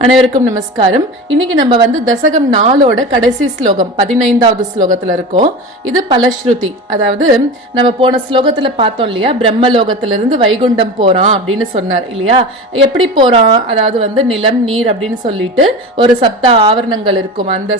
அனைவருக்கும் நமஸ்காரம். இன்னைக்கு நம்ம தசகம் 4ஓட கடைசி ஸ்லோகம் 15வது ஸ்லோகத்துல இருக்கோம். இது பலஸ்ருதி. அதாவது நம்ம போன ஸ்லோகத்துல பார்த்தோம் இல்லையா, பிரம்மலோகத்திலிருந்து வைகுண்டம் போறான் அப்படின்னு சொன்னார் இல்லையா. எப்படி போறான், அதாவது நிலம் நீர் அப்படின்னு சொல்லிட்டு ஒரு சப்த ஆவரணங்கள் இருக்கும். அந்த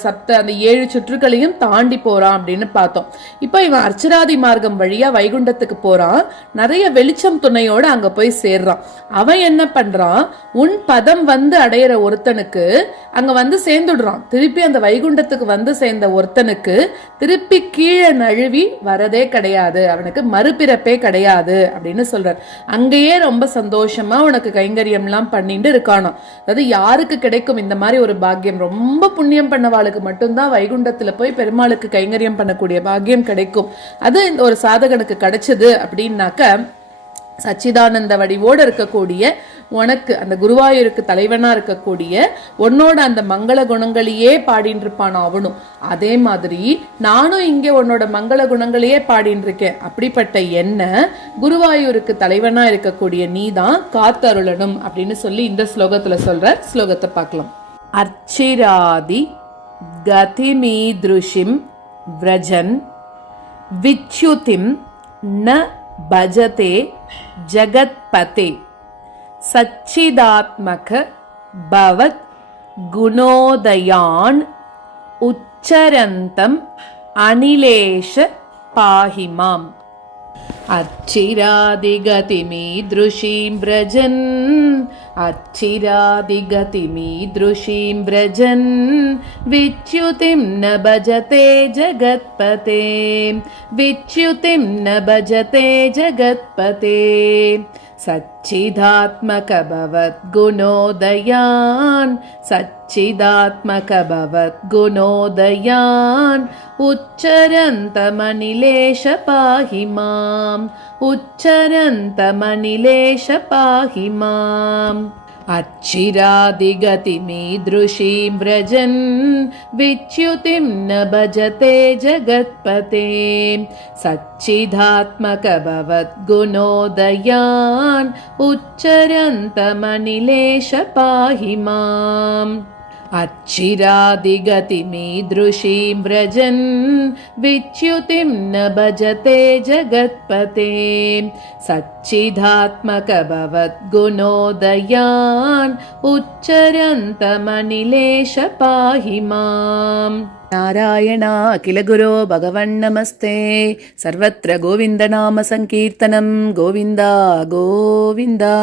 7 சுற்றுகளையும் தாண்டி போறான் அப்படின்னு பார்த்தோம். இப்ப இவன் அர்ச்சராதி மார்க்கம் வழியா வைகுண்டத்துக்கு போறான். நிறைய வெளிச்சம் துணையோட அங்க போய் சேர்றான். அவன் என்ன பண்றான், உன் பதம் அடையிற ஒருத்தனுக்கு அங்க சேர்ந்துடுறான். திருப்பி அந்த வைகுண்டத்துக்கு சேர்ந்த ஒருத்தனுக்கு திருப்பி கீழே நழுவி வரதே கிடையாது, அவனுக்கு மறுபிறப்பே கிடையாது அப்படின்னு சொல்றார். அங்கேயே ரொம்ப சந்தோஷமா உனக்கு கைங்கரியம் எல்லாம் பண்ணிட்டு இருக்கானோ. அதாவது யாருக்கு கிடைக்கும் இந்த மாதிரி ஒரு பாக்கியம்? ரொம்ப புண்ணியம் பண்ணவாளுக்கு மட்டும்தான் வைகுண்டத்துல போய் பெருமாளுக்கு கைங்கரியம் பண்ணக்கூடிய பாக்கியம் கிடைக்கும். அது ஒரு சாதகனுக்கு கிடைச்சது அப்படின்னாக்க, சச்சிதானந்த வடிவோடு இருக்கக்கூடிய உனக்கு, அந்த குருவாயூருக்கு தலைவனா இருக்கக்கூடிய உன்னோட அந்த மங்கள குணங்களையே பாடின்னு இருப்பானோ அவனும். அதே மாதிரி நானும் இங்கே உன்னோட மங்கள குணங்களையே பாடின்னு இருக்கேன். அப்படிப்பட்ட என்ன குருவாயூருக்கு தலைவனா இருக்கக்கூடிய நீதான் காத்தருளணும் அப்படின்னு சொல்லி இந்த ஸ்லோகத்துல சொல்ற. ஸ்லோகத்தை பார்க்கலாம். அர்ச்சிராதி கதிமீத்ருஷிம் व्रजन् விச்யுதிம் ந பஜதே ஜகத்பதே சச்சிதாத்மக பவத் குணோதயான் உச்சரந்தம் அனிலேஷ பாஹிமாம். அச்சிராதிகதிமீத்ருஷீம் व्रजन् அச்சிராதிகதிமீத்ருஷீம் व्रजन् விச்யுதிம் ந பஜதே ஜகத்பதே விச்யுதிம் ந பஜதே ஜகத்பதே சச்சிதாத்மக பவத் குணோதயான் சச்சிதாத்மக பவத் குணோதயான் உச்சரந்தமனிலேஷ பாஹிமாம் உச்சரந்தமனிலேஷ பாஹிமாம். அச்சிராதிகதிமீத்ருஷீம் व्रजन् விச்யுதிம் ந பஜதே ஜகத்பதே சச்சிதாத்மக பவத் குணோதயான் உச்சரந்தமனிலேஷ பாஹிமாம். அச்சிராதிகதிமீத்ருஷீம் व्रजन् விச்யுதிம் ந பஜதே ஜகத்பதே சச்சிதாத்மக பவத் குணோதயான் உச்சரந்தமனிலேஷ பாஹிமாம். நாராயணா அகில குரோ பகவன் நமஸ்தே. சர்வத்ர கோவிந்த நாம சங்கீர்த்தனம். கோவிந்தா கோவிந்தா.